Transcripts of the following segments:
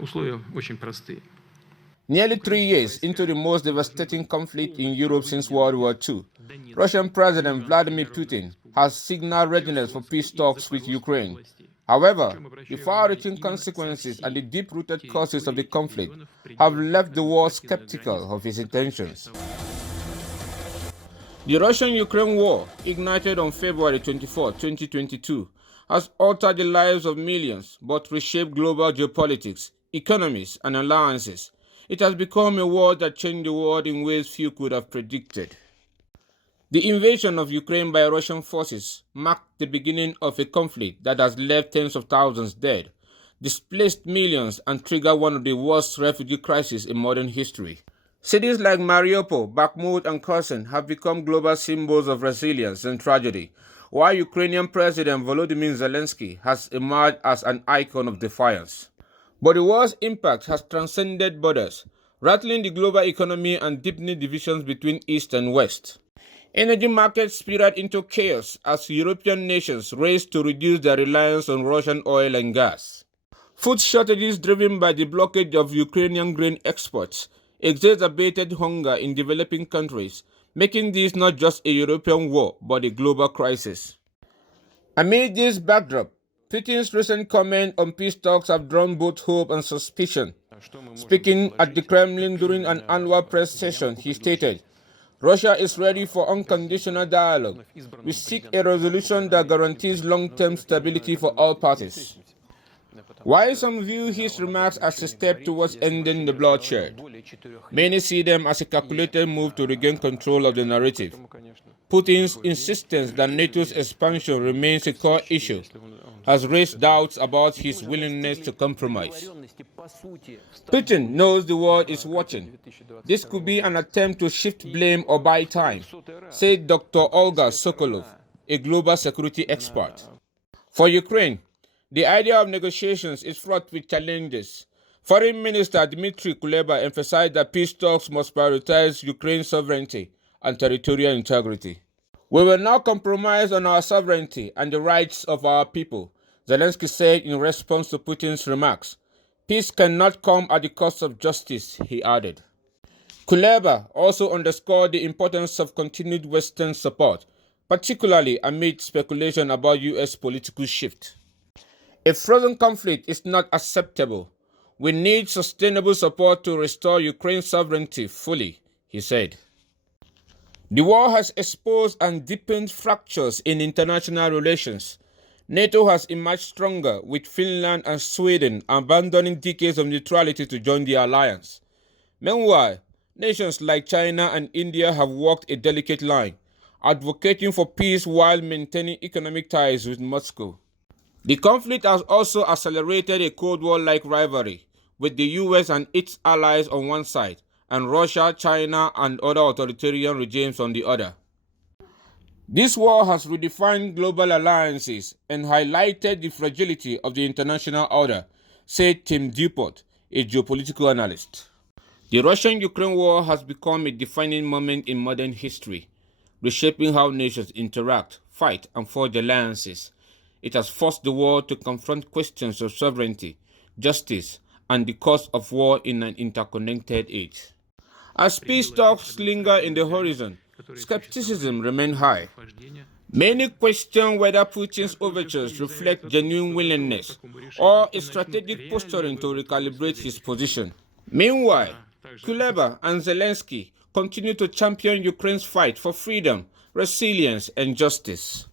Условия очень простые. Nearly 3 years into the most devastating conflict in Europe since World War II, Russian President Vladimir Putin has signaled readiness for peace talks with Ukraine. However, the far-reaching consequences and the deep-rooted causes of the conflict have left the world skeptical of his intentions. The Russian-Ukraine war, ignited on February 24, 2022, has altered the lives of millions but reshaped global geopolitics, economies, and alliances. It has become a war that changed the world in ways few could have predicted. The invasion of Ukraine by Russian forces marked the beginning of a conflict that has left tens of thousands dead, displaced millions, and triggered one of the worst refugee crises in modern history. Cities like Mariupol, Bakhmut, and Kherson have become global symbols of resilience and tragedy, while Ukrainian President Volodymyr Zelensky has emerged as an icon of defiance. But the war's impact has transcended borders, rattling the global economy and deepening divisions between East and West. Energy markets spiraled into chaos as European nations raced to reduce their reliance on Russian oil and gas. Food shortages driven by the blockade of Ukrainian grain exports exacerbated hunger in developing countries, making this not just a European war but a global crisis. Amid this backdrop, Putin's recent comment on peace talks have drawn both hope and suspicion. Speaking at the Kremlin during an annual press session, he stated, "Russia is ready for unconditional dialogue. We seek a resolution that guarantees long-term stability for all parties." While some view his remarks as a step towards ending the bloodshed, many see them as a calculated move to regain control of the narrative. Putin's insistence that NATO's expansion remains a core issue has raised doubts about his willingness to compromise. Putin knows the world is watching. This could be an attempt to shift blame or buy time, said Dr. Olga Sokolov, a global security expert. For Ukraine, the idea of negotiations is fraught with challenges. Foreign Minister Dmitry Kuleba emphasized that peace talks must prioritize Ukraine's sovereignty and territorial integrity. "We will not compromise on our sovereignty and the rights of our people," Zelensky said in response to Putin's remarks. "Peace cannot come at the cost of justice," he added. Kuleba also underscored the importance of continued Western support, particularly amid speculation about U.S. political shift. "A frozen conflict is not acceptable. We need sustainable support to restore Ukraine's sovereignty fully," he said. The war has exposed and deepened fractures in international relations. NATO has emerged stronger, with Finland and Sweden abandoning decades of neutrality to join the alliance. Meanwhile, nations like China and India have walked a delicate line, advocating for peace while maintaining economic ties with Moscow. The conflict has also accelerated a Cold War-like rivalry, with the US and its allies on one side, and Russia, China, and other authoritarian regimes on the other. This war has redefined global alliances and highlighted the fragility of the international order, said Tim Dupont, a geopolitical analyst. The Russian-Ukraine war has become a defining moment in modern history, reshaping how nations interact, fight, and forge alliances. It has forced the world to confront questions of sovereignty, justice, and the cost of war in an interconnected age. As peace talks linger in the horizon, skepticism remains high. Many question whether Putin's overtures reflect genuine willingness or a strategic posturing to recalibrate his position. Meanwhile, Kuleba and Zelensky continue to champion Ukraine's fight for freedom, resilience, and justice.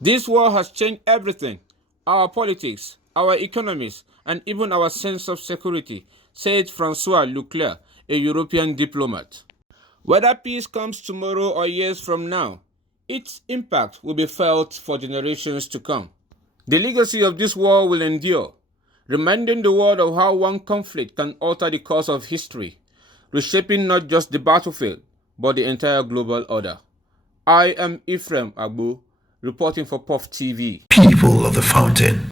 This war has changed everything: our politics, our economies, and even our sense of security, said François Leclerc, a European diplomat. Whether peace comes tomorrow or years from now, its impact will be felt for generations to come. The legacy of this war will endure, reminding the world of how one conflict can alter the course of history, reshaping not just the battlefield, but the entire global order. I am Ephraim Agbo, reporting for Puff TV. People of the Fountain.